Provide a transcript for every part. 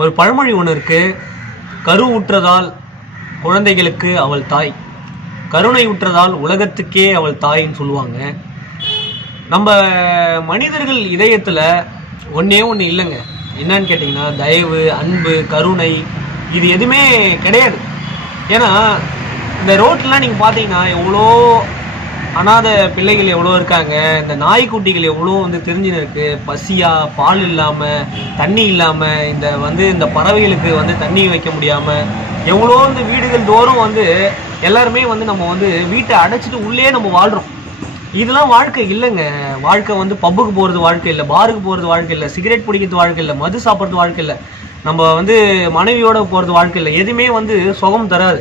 ஒரு பழமொழி ஒன்று இருக்கு, கரு உற்றதால் குழந்தைகளுக்கு அவள் தாய், கருணை உற்றதால் உலகத்துக்கே அவள் தாயின்னு சொல்லுவாங்க. நம்ம மனிதர்கள் இதயத்தில் ஒன்றே ஒன்று இல்லைங்க. என்னன்னு கேட்டிங்கன்னா, தயவு, அன்பு, கருணை இது எதுவுமே கிடையாது. ஏன்னா இந்த ரோட்லாம் நீங்கள் பார்த்தீங்கன்னா எவ்வளோ அனாதை பிள்ளைகள் எவ்வளோ இருக்காங்க, இந்த நாய்க்குட்டிகள் எவ்வளோ தெரிஞ்சுன்னு இருக்குது. பசியாக, பால் இல்லாமல், தண்ணி இல்லாமல், இந்த பறவைகளுக்கு தண்ணி வைக்க முடியாமல் எவ்வளோ வீடுகள் தோறும் எல்லாருமே நம்ம வீட்டை அடைச்சிட்டு உள்ளே நம்ம வாழ்கிறோம். இதெல்லாம் வாழ்க்கை இல்லைங்க. வாழ்க்கை பப்புக்கு போகிறது வாழ்க்கை இல்லை, பாருக்கு போகிறது வாழ்க்கை இல்லை, சிகரெட் பிடிக்கிறது வாழ்க்கை இல்லை, மது சாப்பிட்றது வாழ்க்கை இல்லை, நம்ம மனைவியோட போகிறது வாழ்க்கை இல்லை. எதுவுமே சுகம் தராது.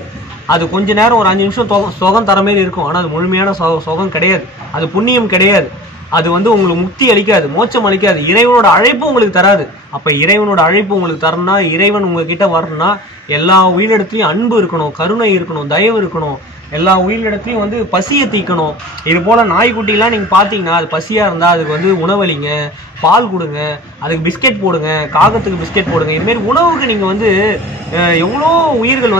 அது கொஞ்ச நேரம் ஒரு 5 நிமிஷம் சுகம் தர மாதிரி இருக்கும். ஆனால் அது முழுமையான சுகம் கிடையாது. அது புண்ணியம் கிடையாது. அது உங்களுக்கு முக்தி அளிக்காது, மோட்சம் அளிக்காது. இறைவனோட அழைப்பு உங்களுக்கு தராது. அப்போ இறைவனோட அழைப்பு உங்களுக்கு தரணும்னா, இறைவன் உங்ககிட்ட வரணும்னா எல்லா உயிரிடத்துலையும் அன்பு இருக்கணும், கருணை இருக்கணும், தயவு இருக்கணும். எல்லா உயிரிடத்துலையும் பசியை தீக்கணும். இது போல் நாய்க்குட்டிலாம் நீங்கள் பார்த்தீங்கன்னா அது பசியாக இருந்தால் அதுக்கு உணவளிங்க, பால் கொடுங்க, அதுக்கு பிஸ்கெட் போடுங்க, காகத்துக்கு பிஸ்கெட் போடுங்க. இதுமாரி உணவுக்கு நீங்கள் எவ்வளோ உயிர்கள்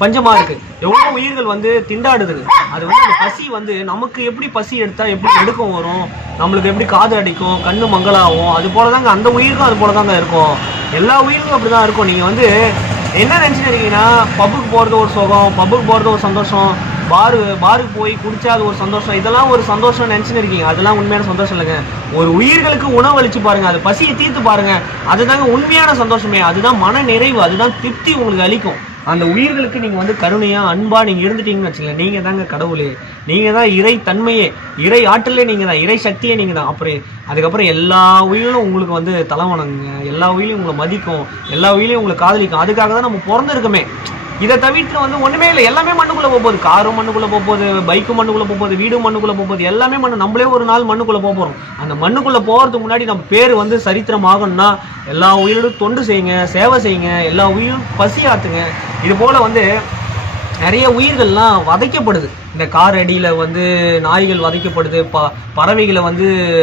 பஞ்சமாக இருக்குது, எவ்வளோ உயிர்கள் திண்டாடுதுங்க. அது அந்த பசி நமக்கு எப்படி பசி எடுத்தால் எப்படி எடுக்கம் வரும், நம்மளுக்கு எப்படி காது அடிக்கும், கண்ணு மங்களாகும், அது போல தாங்க அந்த உயிருக்கும் அது போல தாங்க இருக்கும். எல்லா உயிருக்கும் அப்படி தான் இருக்கும். நீங்கள் என்ன நினச்சின்னு இருக்கீங்கன்னா, பப்புக்கு போகிறது ஒரு சுகம், பப்புக்கு போகிறது ஒரு சந்தோஷம், பாருக்கு போய் குடிச்சா அது ஒரு சந்தோஷம், இதெல்லாம் ஒரு சந்தோஷம் நினச்சின்னு இருக்கீங்க. அதெல்லாம் உண்மையான சந்தோஷம் இல்லைங்க. ஒரு உயிர்களுக்கு உணவு அளிச்சு பாருங்கள், அது பசியை தீர்த்து பாருங்கள், அதுதாங்க உண்மையான சந்தோஷமே. அதுதான் மன நிறைவு, அதுதான் திருப்தி உங்களுக்கு அளிக்கும். அந்த உயிர்களுக்கு நீங்கள் கருணையாக, அன்பாக நீங்கள் இருந்துட்டீங்கன்னு வச்சுக்கல, நீங்கள் தாங்க கடவுளே, நீங்கள் தான் இறை தன்மையே, இறை ஆற்றலே நீங்கள் தான், இறை சக்தியே நீங்கள் தான். அதுக்கப்புறம் எல்லா உயிரும் உங்களுக்கு தலை வணங்குங்க, எல்லா உயிரையும் உங்களை மதிக்கும், எல்லா உயிரையும் உங்களை காதலிக்கும். அதுக்காக தான் நம்ம பிறந்திருக்கோமே. இதை தவிர்த்து ஒன்றுமே இல்லை. எல்லாமே மண்ணுக்குள்ளே போகுது. காரும் மண்ணுக்குள்ளே போகுது, பைக்கும் மண்ணுக்குள்ளே போகுது, வீடும் மண்ணுக்குள்ளே போகுது, எல்லாமே மண்ணு. நம்மளே ஒரு நாள் மண்ணுக்குள்ளே போகிறோம். அந்த மண்ணுக்குள்ளே போகிறதுக்கு முன்னாடி நம்ம பேர் சரித்திரம் ஆகணும்னா எல்லா உயிரோடும் தொண்டு செய்யுங்க, சேவை செய்யுங்க, எல்லா உயிரும் பசி ஆற்றுங்க. இது போல் நிறைய உயிர்கள்லாம் வதைக்கப்படுது. இந்த கார் அடியில் நாய்கள் வதைக்கப்படுது, பறவைகளை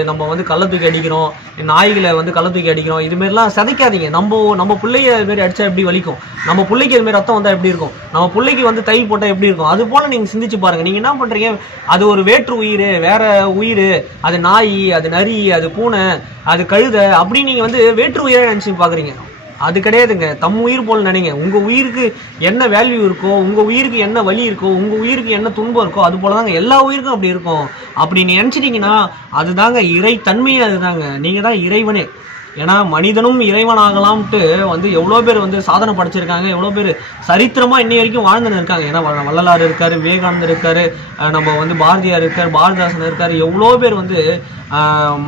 நம்ம கள்ள தூக்கி அடிக்கிறோம், நாய்களை கள்ள தூக்கி அடிக்கிறோம். இதுமாரிலாம் சதைக்காதீங்க. நம்ம பிள்ளைய இதுமாரி அடித்தா எப்படி வலிக்கும், நம்ம பிள்ளைக்கு இதுமாரி ரத்தம் வந்தால் எப்படி இருக்கும், நம்ம பிள்ளைக்கு தையல் போட்டால் எப்படி இருக்கும், அது போல் நீங்கள் சிந்திச்சு பாருங்கள். நீங்கள் என்ன பண்ணுறீங்க, அது ஒரு வேற்று உயிர், வேற உயிர், அது நாய், அது நரி, அது பூனை, அது கழுதை, அப்படி நீங்கள் வேற்று உயிரை நினச்சி பார்க்குறீங்க. அது கிடையாதுங்க. தம் உயிர் போல் நினைங்க. உங்கள் உயிருக்கு என்ன வேல்யூ இருக்கோ, உங்கள் உயிருக்கு என்ன வலி இருக்கோ, உங்கள் உயிருக்கு என்ன துன்பம் இருக்கோ, அது போல தாங்க எல்லா உயிருக்கும் அப்படி இருக்கும். அப்படி நினச்சிட்டிங்கன்னா அதுதாங்க இறை தன்மையே. அதுதாங்க நீங்கள் தான் இறைவனே. ஏன்னா மனிதனும் இறைவனாகலாம்ட்டு எவ்வளோ பேர் சாதனை படைச்சிருக்காங்க, எவ்வளோ பேர் சரித்திரமாக இன்னை வரைக்கும் வாழ்ந்துன்னு இருக்காங்க. ஏன்னா வள்ளலார் இருக்கார், விவேகானந்தர் இருக்கார், நம்ம பாரதியார் இருக்கார், பாரதிதாசன் இருக்கார். எவ்வளோ பேர்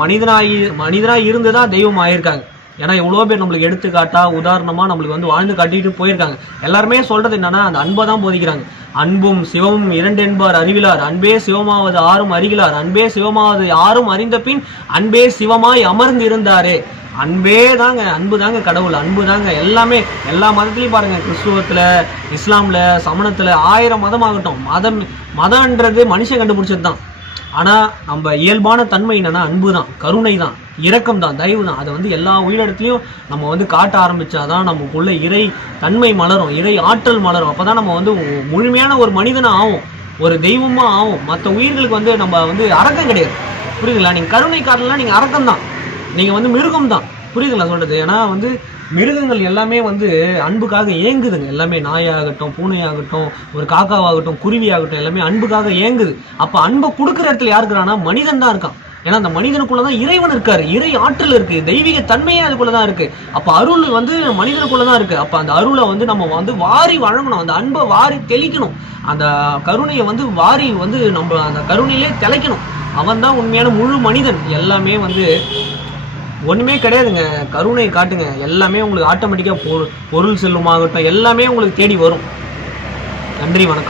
மனிதனாக இருந்து தான் தெய்வம் ஆகியிருக்காங்க. ஏன்னா எவ்வளோ பேர் நம்மளுக்கு எடுத்துக்காட்டா, உதாரணமாக நம்மளுக்கு வாழ்ந்து காட்டிட்டு போயிருக்காங்க. எல்லாருமே சொல்கிறது என்னன்னா, அந்த அன்பை தான் போதிக்கிறாங்க. அன்பும் சிவமும் 2 என்பார் அறிவிலார், அன்பே சிவமாவது ஆறும் அறிகிலார், அன்பே சிவமாவது யாரும் அறிந்த பின் அன்பே சிவமாய் அமர்ந்து இருந்தாரே. அன்பே தாங்க, அன்பு தாங்க கடவுள், அன்பு தாங்க எல்லாமே. எல்லா மதத்துலையும் பாருங்கள், கிறிஸ்துவத்தில், இஸ்லாமில், சமணத்தில், 1000 மதம் ஆகட்டும், மதம்ன்றது மனுஷன் கண்டுபிடிச்சது தான். ஆனால் நம்ம இயல்பான தன்மை என்னென்னா அன்பு தான், கருணை தான், இரக்கம் தான், தயவு தான். அதை எல்லா உயிரிடத்துலையும் நம்ம காட்ட ஆரம்பித்தாதான் நமக்குள்ள இறை தன்மை மலரும், இறை ஆற்றல் மலரும். அப்போ தான் நம்ம முழுமையான ஒரு மனிதனாக ஆகும், ஒரு தெய்வமாக ஆகும். மற்ற உயிர்களுக்கு நம்ம அரக்கம் கிடையாது. புரியுதுங்களா? நீங்கள் கருணைக்காரலாம் நீங்கள் அரக்கம் தான், நீங்கள் மிருகம் தான். புரியுதுங்களா சொல்கிறது? ஏன்னா மிருகங்கள் எல்லாமே அன்புக்காக ஏங்குதுங்க. எல்லாமே நாயாகட்டும், பூனையாகட்டும், ஒரு காக்காவாகட்டும், குருவியாகட்டும், எல்லாமே அன்புக்காக ஏங்குது. அப்போ அன்பை கொடுக்குற இடத்துல யாருக்குறான்னா மனிதன் தான் இருக்கான். ஏன்னா அந்த மனிதனுக்குள்ள தான் இறைவன் இருக்காரு, இறை ஆற்றல் இருக்கு, தெய்வீக தன்மையே அதுக்குள்ள தான் இருக்கு. அப்போ அருள் மனிதனுக்குள்ள தான் இருக்கு. அப்போ அந்த அருளை நம்ம வாரி வழங்கணும், அந்த அன்பை வாரி தெளிக்கணும், அந்த கருணையை வாரி நம்ம அந்த கருணையிலே தெளிக்கணும். அவன் தான் உண்மையான முழு மனிதன். எல்லாமே ஒன்றுமே கிடையாதுங்க. கருணை காட்டுங்க, எல்லாமே உங்களுக்கு ஆட்டோமேட்டிக்காக பொருள் செல்வமாகட்டும் எல்லாமே உங்களுக்கு தேடி வரும். நன்றி, வணக்கம்.